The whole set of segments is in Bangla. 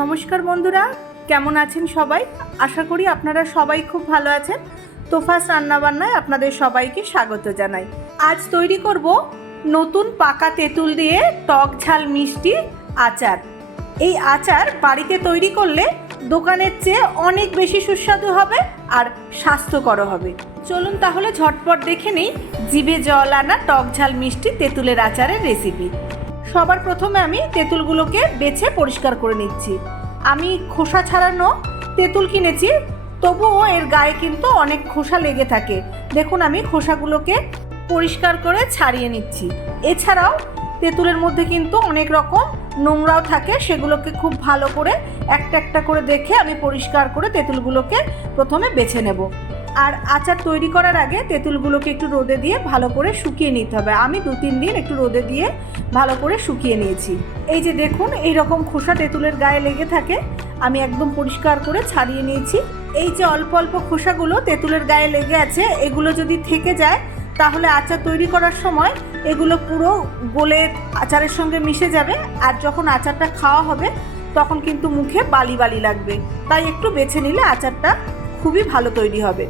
নমস্কার বন্ধুরা, কেমন আছেন সবাই? আশা করি আপনারা সবাই খুব ভালো আছেন। তোফাস রান্নাবান্নায় আপনাদের সবাইকে স্বাগত জানাই। আজ তৈরি করব নতুন পাকা তেঁতুল দিয়ে টক ঝাল মিষ্টি আচার। এই আচার বাড়িতে তৈরি করলে দোকানের চেয়ে অনেক বেশি সুস্বাদু হবে আর স্বাস্থ্যকর হবে। চলুন তাহলে ঝটপট দেখে নিই, জিভে জল আনা টক ঝাল মিষ্টি তেঁতুলের আচারের রেসিপি সবার প্রথমে আমি তেঁতুলগুলোকে বেছে পরিষ্কার করে নিচ্ছি। আমি খোসা ছাড়ানো তেঁতুল কিনেছি, তবুও এর গায়ে কিন্তু অনেক খোসা লেগে থাকে। দেখুন, আমি খোসাগুলোকে পরিষ্কার করে ছাড়িয়ে নিচ্ছি। এছাড়াও তেঁতুলের মধ্যে কিন্তু অনেক রকম নোংরাও থাকে, সেগুলোকে খুব ভালো করে একটা একটা করে দেখে আমি পরিষ্কার করে তেঁতুলগুলোকে প্রথমে বেছে নেব। আর আচার তৈরি করার আগে তেঁতুলগুলোকে একটু রোদে দিয়ে ভালো করে শুকিয়ে নিতে হবে। আমি দু তিন দিন একটু রোদে দিয়ে ভালো করে শুকিয়ে নিয়েছি। এই যে দেখুন এই রকম খোসা তেঁতুলের গায়ে লেগে থাকে। আমি একদম পরিষ্কার করে ছাড়িয়ে নিয়েছি। এই যে অল্প অল্প খোসাগুলো তেঁতুলের গায়ে লেগে আছে, এগুলো যদি থেকে যায়, তাহলে আচার তৈরি করার সময় এগুলো পুরো গলে আচারের সঙ্গে মিশে যাবে। আর যখন আচারটা খাওয়া হবে, তখন কিন্তু মুখে বালি বালি লাগবে। তাই একটু বেছে নিলে আচারটা খুবই ভালো তৈরি হবে।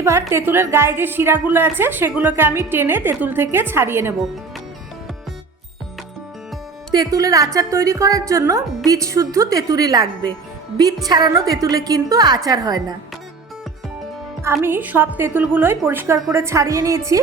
এবার তেঁতুলের গায়ে যে শিরাগুলো আছে, সেগুলোকে আমি টেনে তেঁতুল থেকে ছাড়িয়ে নেব। তেঁতুলের আচার তৈরি করার জন্য বীজ শুদ্ধ তেঁতুলি লাগবে। বীজ ছাড়ানো তেঁতুলে কিন্তু আচার হয় না। আমি সব তেঁতুলগুলোই পরিষ্কার করে ছাড়িয়ে নিয়েছি।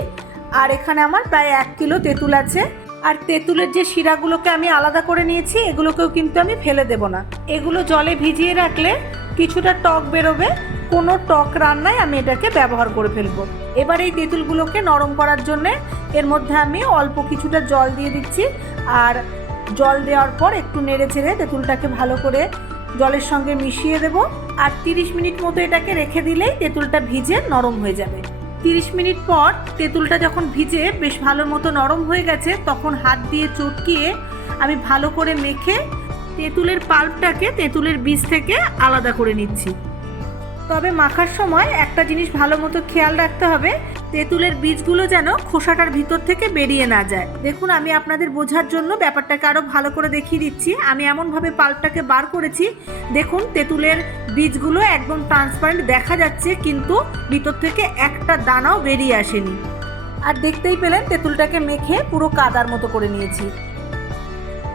আর এখানে আমার প্রায় এক কিলো তেঁতুল আছে। আর তেঁতুলের যে শিরাগুলোকে আমি আলাদা করে নিয়েছি, এগুলোকেও কিন্তু আমি ফেলে দেব না। এগুলো জলে ভিজিয়ে রাখলে কিছুটা টক বেরোবে। কোনো টক রান্নায় আমি এটাকে ব্যবহার করে ফেলব। এবার এই তেঁতুলগুলোকে নরম করার জন্য এর মধ্যে আমি অল্প কিছুটা জল দিয়ে দিচ্ছি। আর জল দেওয়ার পর একটু নেড়ে চেড়ে তেঁতুলটাকে ভালো করে জলের সঙ্গে মিশিয়ে দেব। আর তিরিশ মিনিট মতো এটাকে রেখে দিলেই তেঁতুলটা ভিজে নরম হয়ে যাবে। তিরিশ মিনিট পর তেঁতুলটা যখন ভিজে বেশ ভালো মতো নরম হয়ে গেছে, তখন হাত দিয়ে চটকিয়ে আমি ভালো করে মেখে তেঁতুলের পাল্পটাকে তেঁতুলের বীজ থেকে আলাদা করে নিচ্ছি। তবে মাখার সময় একটা জিনিস ভালো মতো খেয়াল রাখতে হবে, তেঁতুলের বীজগুলো যেন খোসাটার ভিতর থেকে বেরিয়ে না যায়। দেখুন, আমি আপনাদের বোঝার জন্য ব্যাপারটাকে আরও ভালো করে দেখিয়ে দিচ্ছি। আমি এমনভাবে পাল্পটাকে বার করেছি। দেখুন, তেঁতুলের বীজগুলো একদম ট্রান্সপারেন্ট দেখা যাচ্ছে, কিন্তু ভিতর থেকে একটা দানাও বেরিয়ে আসেনি। আর দেখতেই পেলেন, তেঁতুলটাকে মেখে পুরো কাদার মতো করে নিয়েছি।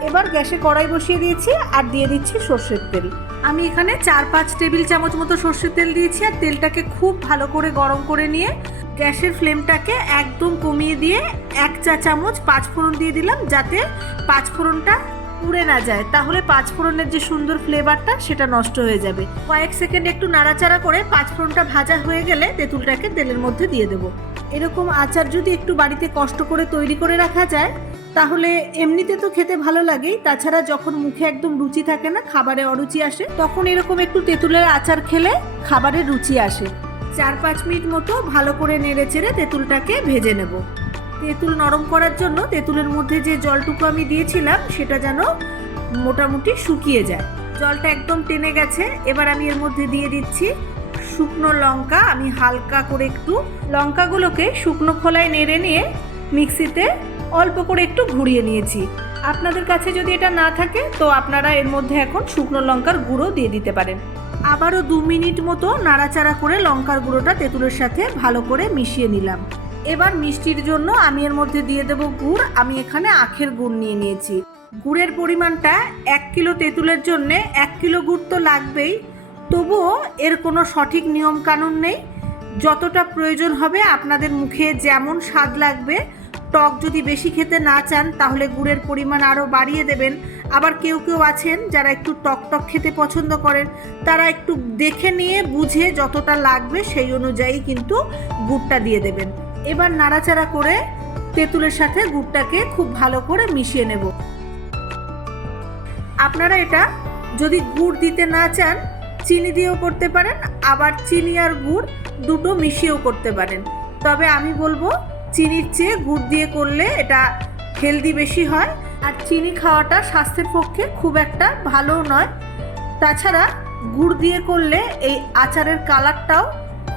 এবার গ্যাসে কড়াই বসিয়ে দিয়েছি, আর দিয়ে দিচ্ছি সর্ষের তেল। আমি এখানে চার পাঁচ টেবিল চামচ মতো সর্ষের তেল দিয়েছি আর তেলটাকে খুব ভালো করে গরম করে নিয়ে গ্যাসের ফ্লেমটাকে একদম কমিয়ে দিয়ে এক চা চামচ পাঁচ ফোড়ন দিয়ে দিলাম যাতে পাঁচ ফোড়নটা পুড়ে না যায়। তাহলে পাঁচ ফোড়নের যে সুন্দর ফ্লেভারটা সেটা নষ্ট হয়ে যাবে। কয়েক সেকেন্ড একটু নাড়াচাড়া করে পাঁচ ফোড়নটা ভাজা হয়ে গেলে তেঁতুলটাকে তেলের মধ্যে দিয়ে দেবো। এরকম আচার যদি একটু বাড়িতে কষ্ট করে তৈরি করে রাখা যায় তাহলে এমনিতে তো খেতে ভালো লাগেই। তাছাড়া যখন মুখে একদম রুচি থাকে না, খাবারে অরুচি আসে, তখন এরকম একটু তেঁতুলের আচার খেলে খাবারে রুচি আসে। চার পাঁচ মিনিট মতো ভালো করে নেড়ে চেড়ে তেঁতুলটাকে ভেজে নেব। তেঁতুল নরম করার জন্য তেঁতুলের মধ্যে যে জলটুকু আমি দিয়েছিলাম, সেটা যেন মোটামুটি শুকিয়ে যায়। জলটা একদম টেনে গেছে। এবার আমি এর মধ্যে দিয়ে দিচ্ছি শুকনো লঙ্কা। আমি হালকা করে একটু লঙ্কাগুলোকে শুকনো খোলায় নেড়ে নিয়ে মিক্সিতে অল্প করে একটু ঘুরিয়ে নিয়েছি। আপনাদের কাছে যদি এটা না থাকে, তো আপনারা এর মধ্যে এখন শুকনো লঙ্কার গুঁড়ো দিয়ে দিতে পারেন। আবারও দু মিনিট মতো নাড়াচাড়া করে লঙ্কার গুঁড়োটা তেঁতুলের সাথে ভালো করে মিশিয়ে নিলাম। এবার মিষ্টির জন্য আমি এর মধ্যে দিয়ে দেব গুড়। আমি এখানে আখের গুড় নিয়ে নিয়েছি। গুড়ের পরিমাণটা এক কিলো তেঁতুলের জন্য এক কিলো গুড় তো লাগবেই। তবুও এর কোনো সঠিক নিয়ম কানুন নেই। যতটা প্রয়োজন হবে আপনাদের মুখে যেমন স্বাদ লাগবে টক যদি বেশি খেতে না চান, তাহলে গুড়ের পরিমাণ আরও বাড়িয়ে দেবেন। আবার কেউ কেউ আছেন যারা একটু টক টক খেতে পছন্দ করেন, তারা একটু দেখে নিয়ে বুঝে যতটা লাগবে সেই অনুযায়ী কিন্তু গুড়টা দিয়ে দেবেন। এবার নাড়াচাড়া করে তেঁতুলের সাথে গুড়টাকে খুব ভালো করে মিশিয়ে নেব। আপনারা এটা যদি গুড় দিতে না চান, চিনি দিয়েও করতে পারেন, আবার চিনি আর গুড় দুটো মিশিয়েও করতে পারেন। তবে আমি বলব চিনির চেয়ে গুড় দিয়ে করলে এটা হেলদি বেশি হয়। আর চিনি খাওয়াটা স্বাস্থ্যের পক্ষে খুব একটা ভালো নয়। তাছাড়া গুড় দিয়ে করলে এই আচারের কালারটাও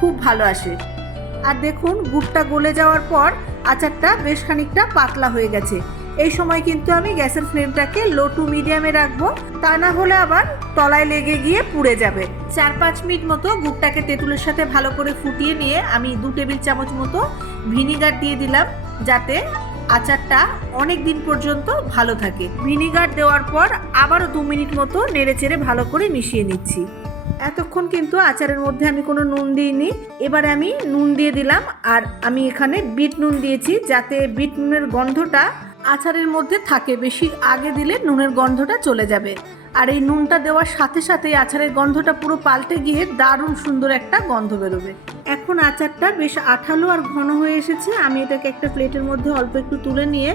খুব ভালো আসে। আর দেখুন, গুড়টা গলে যাওয়ার পর আচারটা বেশ খানিকটা পাতলা হয়ে গেছে। এই সময় কিন্তু আমি গ্যাসের ফ্লেমটাকে লো টু মিডিয়ামে রাখব। তা না হলে আবার তলায় লেগে গিয়ে পুড়ে যাবে। চার পাঁচ মিনিট মতো গুড়টাকে তেঁতুলের সাথে ভালো করে ফুটিয়ে নিয়ে আমি দু টেবিল চামচ মতো ভিনিগার দিয়ে দিলাম, যাতে আচারটা অনেক দিন পর্যন্ত ভালো থাকে। ভিনিগার দেওয়ার পর আবারও দু মিনিট মতো নেড়ে চেড়ে ভালো করে মিশিয়ে নিচ্ছি। এতক্ষণ কিন্তু আচারের মধ্যে আমি কোনো নুন দিইনি। এবারে আমি নুন দিয়ে দিলাম, আর আমি এখানে বিট নুন দিয়েছি, যাতে বিট নুনের গন্ধটা আচারের মধ্যে থাকে বেশি আগে দিলে নুনের গন্ধটা চলে যাবে। আর এই নুনটা দেওয়ার সাথে সাথে আচারের গন্ধটা পুরো পাল্টে গিয়ে দারুণ সুন্দর একটা গন্ধ বেরোবে। এখন আচারটা বেশ আঠালো আর ঘন হয়ে এসেছে। আমি এটাকে একটা প্লেটের মধ্যে অল্প একটু তুলে নিয়ে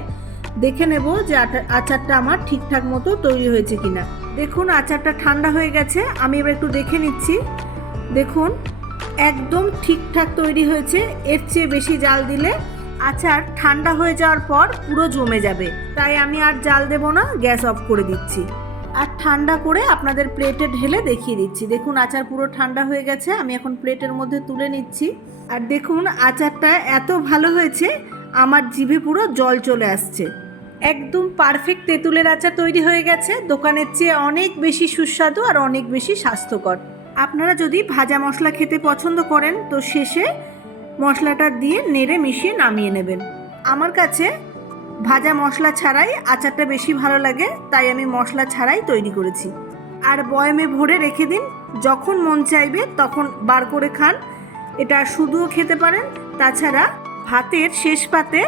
দেখে নেব যে আচারটা আমার ঠিকঠাক মতো তৈরি হয়েছে কিনা। দেখুন, আচারটা ঠান্ডা হয়ে গেছে। আমি এবার একটু দেখে নিচ্ছি। দেখুন, একদম ঠিকঠাক তৈরি হয়েছে। এর চেয়ে বেশি জাল দিলে আচার ঠান্ডা হয়ে যাওয়ার পর পুরো জমে যাবে। তাই আমি আর জাল দেব না, গ্যাস অফ করে দিচ্ছি। আর ঠান্ডা করে আপনাদের প্লেটে ঢেলে দেখিয়ে দিচ্ছি। দেখুন, আচার পুরো ঠান্ডা হয়ে গেছে, আমি এখন প্লেটের মধ্যে তুলে নিচ্ছি। আর দেখুন, আচারটা এত ভালো হয়েছে, আমার জিভে পুরো জল চলে আসছে। একদম পারফেক্ট তেঁতুলের আচার তৈরি হয়ে গেছে। দোকানের চেয়ে অনেক বেশি সুস্বাদু আর অনেক বেশি স্বাস্থ্যকর। আপনারা যদি ভাজা মশলা খেতে পছন্দ করেন, তো শেষে মশলাটা দিয়ে নেড়ে মিশিয়ে নামিয়ে নেবেন। আমার কাছে ভাজা মশলা ছাড়াই আচারটা বেশি ভালো লাগে, তাই আমি মশলা ছাড়াই তৈরি করেছি। আর বয়ামে ভরে রেখে দিন, যখন মন চাইবে তখন বার করে খান। এটা শুধুও খেতে পারেন, তাছাড়া ভাতের শেষ পাতে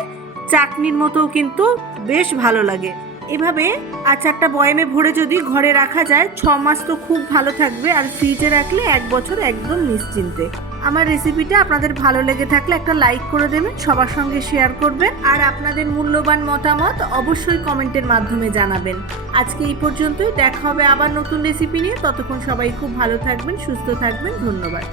চাটনির মতো কিন্তু বেশ ভালো লাগে। এভাবে আচারটা বয়ামে ভরে যদি ঘরে রাখা যায়, ছ মাস তো খুব ভালো থাকবে আর ফ্রিজে রাখলে এক বছর একদম নিশ্চিন্তে। আমার রেসিপিটা আপনাদের ভালো লেগে থাকলে একটা লাইক করে দেবেন, সবার সঙ্গে শেয়ার করবেন আর আপনাদের মূল্যবান মতামত অবশ্যই কমেন্টের মাধ্যমে জানাবেন। আজকে এই পর্যন্তই, দেখা হবে আবার নতুন রেসিপি নিয়ে। ততক্ষণ সবাই খুব ভালো থাকবেন, সুস্থ থাকবেন, ধন্যবাদ।